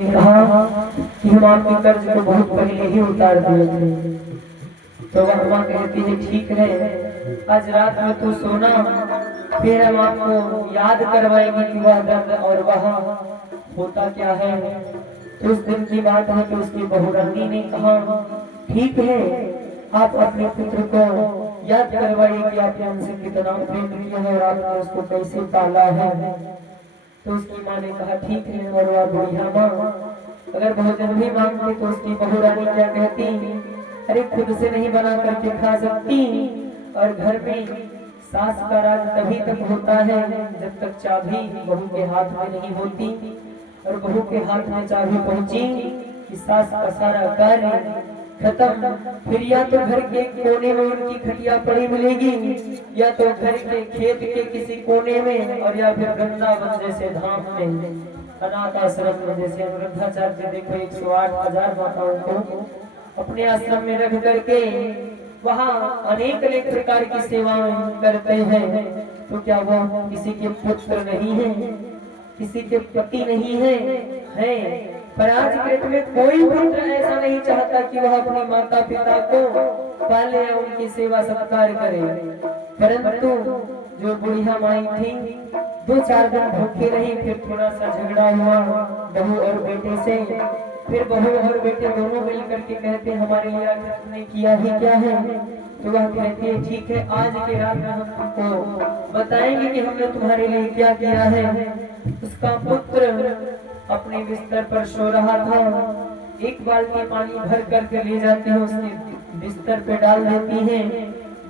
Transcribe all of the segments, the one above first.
कहा कि हम आपके कर्ज को बहुत पहले ही उतार दिए थे। तो वह माँ कहती है ठीक है, आज रात में तू सोना, फिर हम आपको याद करवाएंगे कि वह दर्द और वह होता क्या है। तो उस दिन की बात है कि उसकी बहू रानी ने कहा ठीक है, आप अपने पुत्र को याद करवाइए कि आपने हमसे कितना प्रेम किया है और आपने उसको कैसे पाला है। तो उसकी माँ ने कहा ठीक है। और वह बुढ़िया माँ अगर भोजन भी मांगती तो उसकी बहू रानी क्या कहती, अरे खुद से नहीं बना करके खा सकती। और घर में सास का राज तभी तक होता है जब तक चाबी बहू के हाथ में नहीं होती। और बहू के हाथ में चाबी पहुंची कि सास का सारा कार्य खत्म। फिर या तो घर के कोने में उनकी खटिया पड़ी मिलेगी, या तो घर के खेत के किसी कोने में, और या फिर वृंदावन जैसे धाम में, अनाथ आश्रम में। जैसे वृद्धाचार्य देखो 108,000 माताओं को अपने आश्रम में रख करके वहाँ अनेक अनेक प्रकार की सेवाएं करते हैं। तो क्या वो किसी के पुत्र नहीं है, किसी के पति नहीं है। पर आज के डेट में कोई पुत्र ऐसा नहीं चाहता कि वह अपने माता पिता को पाले या उनकी सेवा सत्कार करे। परंतु जो बुढ़िया माई थी 2-4 दिन भूखे रही, फिर थोड़ा सा झगड़ा हुआ बहू और बेटे से। फिर बहू और बेटे दोनों मिल करके कहते हमारे लिए आपने किया ही क्या है। तो वह कहती है ठीक है, आज की रात में हम तुमको बताएंगे कि हमने तुम्हारे लिए क्या किया है। उसका पुत्र अपने बिस्तर पर सो रहा था, एक बाल्टी पानी भर करके ले जाती है, उसके बिस्तर पे डाल देती है।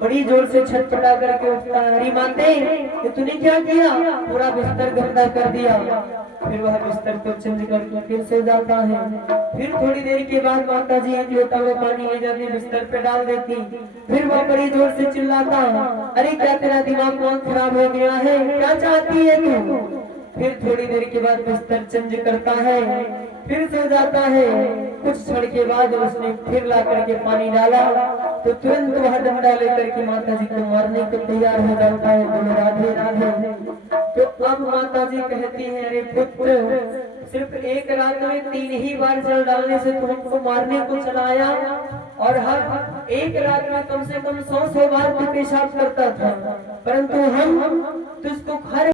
बड़ी जोर से छटपटा करके उठता है, अरे माते ये तूने क्या किया, पूरा बिस्तर गंदा कर दिया। फिर वह बिस्तर को चेंज करके फिर सो जाता है। फिर थोड़ी देर के बाद माता जी एक लोटा में पानी ले जाती बिस्तर पे डाल देती। फिर वह बड़ी जोर से चिल्लाता, अरे क्या तेरा दिमाग खराब हो गया है, क्या चाहती है तू। फिर थोड़ी देर के बाद बिस्तर चेंज करता है, फिर सो जाता है। कुछ क्षण के बाद उसने फिर ला करके पानी डाला तो तुरंत वह डंडा लेकर के माता जी को मारने को तैयार हो जाता है। बोले राधे राधे। तो अब माता जी कहती है, अरे पुत्र, सिर्फ एक रात में 3 ही बार जल डालने से तुमको मारने को चलाया, और हर एक रात में कम से कम 100 बार तू पेशाब करता था, परंतु हम तुझको हर